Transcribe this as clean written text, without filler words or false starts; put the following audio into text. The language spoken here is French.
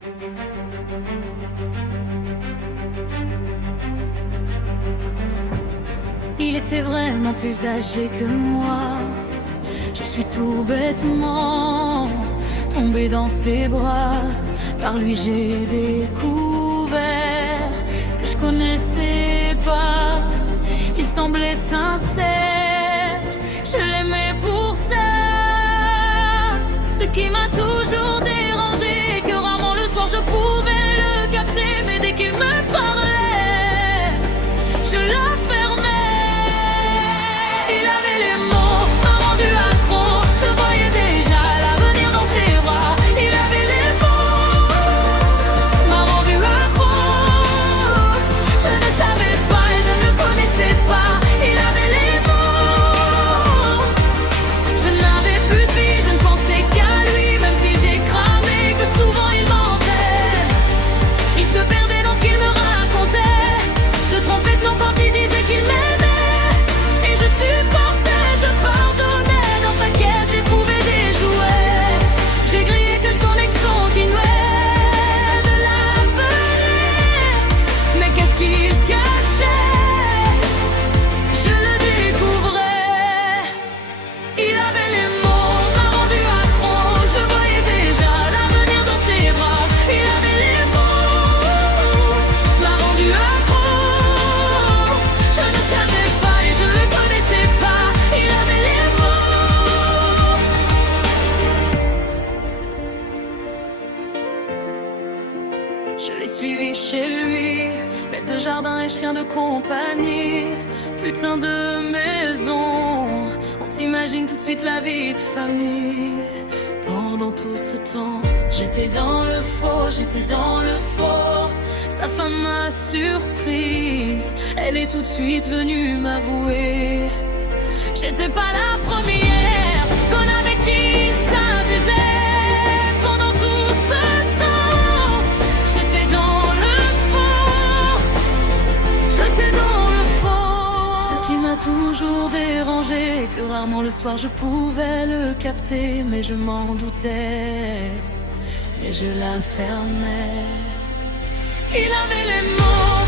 Il était vraiment plus âgé que moi. Je suis tout bêtement tombé dans ses bras. Par lui j'ai découvert ce que je connaissais pas. Il semblait sincère, je l'aimais pour ça. Ce qui m'a toujours dérangé, que rarement le soir je pouvais le capter. Mais dès qu'il me parlait, je la fermais. Il avait les mots, m'a rendu accro. Je voyais déjà l'avenir dans ses bras. Il avait les mots, m'a rendu accro. Je ne savais pas et je ne connaissais pas. Il avait les mots. Je n'avais plus de vie, je ne pensais qu'à lui. Même si j'ai cramé, que souvent il mentait. Il se perdait dans ce qu'il me racontait. Se trompait de nom quand il disait qu'il m'aimait. Et je supportais, je pardonnais. Dans sa caisse j'ai trouvé des jouets. J'ai grillé que son ex continuait de l'appeler. Mais qu'est-ce qu'il cachait? Je le découvrais. Il avait les mots, m'a rendu accro. Je voyais déjà l'avenir dans ses bras. Il avait les mots, m'a rendu accro. Je ne savais pas et je ne le connaissais pas. Il avait les mots. Je l'ai suivi chez lui, bête de jardin et chien de compagnie. Putain de maison, on s'imagine tout de suite la vie de famille. Pendant tout ce temps, j'étais dans le faux, j'étais dans le faux. Sa femme m'a surprise, elle est tout de suite venue m'avouer. J'étais pas la première qu'on avait qui s'amusait. Pendant tout ce temps, j'étais dans le faux. J'étais dans le faux. Ce qui m'a toujours dérangé, que rarement le soir je pouvais le capter. Mais je m'en doutais, et je la fermais. Il avait les mots,